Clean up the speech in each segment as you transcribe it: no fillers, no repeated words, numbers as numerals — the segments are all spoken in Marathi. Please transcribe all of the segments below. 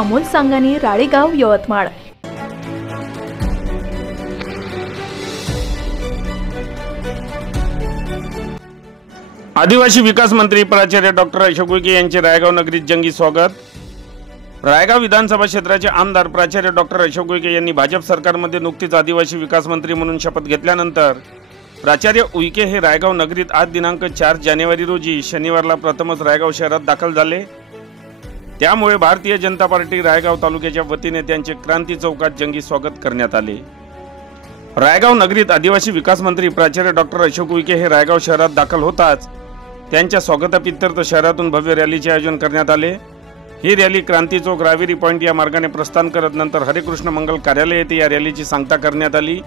अमोल सांगानी, राळेगाव, यवतमाळ। आदिवासी विकास मंत्री प्राचार्य डॉक्टर अशोक उईके यांचे रायगाव नगरीत जंगी स्वागत। रायगाव विधानसभा क्षेत्राचे आमदार प्राचार्य डॉक्टर अशोक उईके यांनी भाजप सरकारमध्ये नुकतीच आदिवासी विकास मंत्री म्हणून शपथ घेतल्यानंतर प्राचार्य उईके हे रायगाव नगरीत आज दिनांक 4 जानेवारी रोजी शनिवारला प्रथमच रायगाव शहरात दाखल झाले। त्यामुळे भारतीय जनता पार्टी रायगाव तालुक्याच्या वतीने त्यांचे क्रांती चौकात जंगी स्वागत करण्यात आले। रायगाव नगरीत आदिवासी विकास मंत्री प्राचार्य डॉक्टर अशोक उईके हे रायगाव शहरात दाखल होताच त्यांच्या स्वागताप्रीत्यर्थ शहरातून भव्य रॅलीचे आयोजन करण्यात आले। ही रॅली क्रांती चौक रावेरी पॉइंट या मार्गाने प्रस्थान करत नंतर हरेकृष्ण मंगल कार्यालय येथे या रॅलीची सांगता करण्यात आली।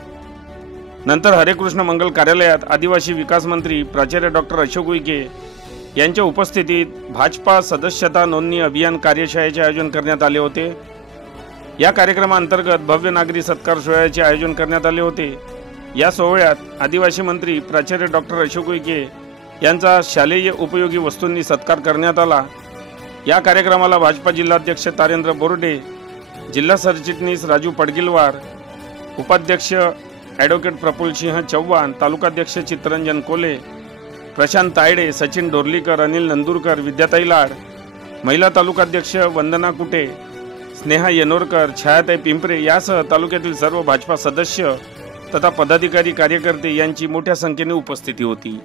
नंतर हरेकृष्ण मंगल कार्यालयात आदिवासी विकास मंत्री प्राचार्य डॉक्टर अशोक उईके यांच्या उपस्थितीत भाजपा सदस्यता नोंदणी अभियान कार्यशाळेचे आयोजन करण्यात आले होते। या कार्यक्रमांतर्गत भव्य नागरी सत्कार सोहळ्याचे आयोजन करण्यात आले होते। या सोहळ्यात आदिवासी मंत्री प्राचार्य डॉक्टर अशोक उईके यांचा शालेय उपयोगी वस्तूंनी सत्कार करण्यात आला। या कार्यक्रमाला भाजपा जिल्हाध्यक्ष तारेंद्र बोर्डे, जिल्हा सरचिटणीस राजू पडगिलवार, उपाध्यक्ष ॲडव्होकेट प्रफुल्ल सिंह चव्हाण, तालुकाध्यक्ष चित्तरंजन कोले, प्रशांत तायडे, सचिन डोरलीकर, अनिल नंदुरकर, विद्याताई लाड, महिला तालुकाध्यक्ष वंदना कुटे, स्नेहा येनोरकर, छायाताई पिंपरे यासह तालुक्यातील सर्व भाजपा सदस्य तथा पदाधिकारी कार्यकर्ते यांची मोठ्या संख्येने उपस्थिती होती।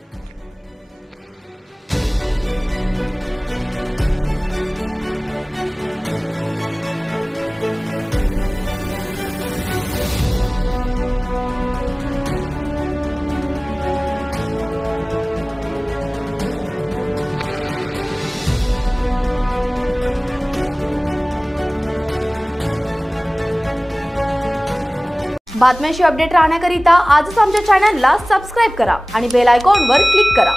बातम्यांशी अपडेट राहण्याकरिता आजच आमच्या चॅनलला सबस्क्राइब करा आणि बेल आयकॉनवर क्लिक करा।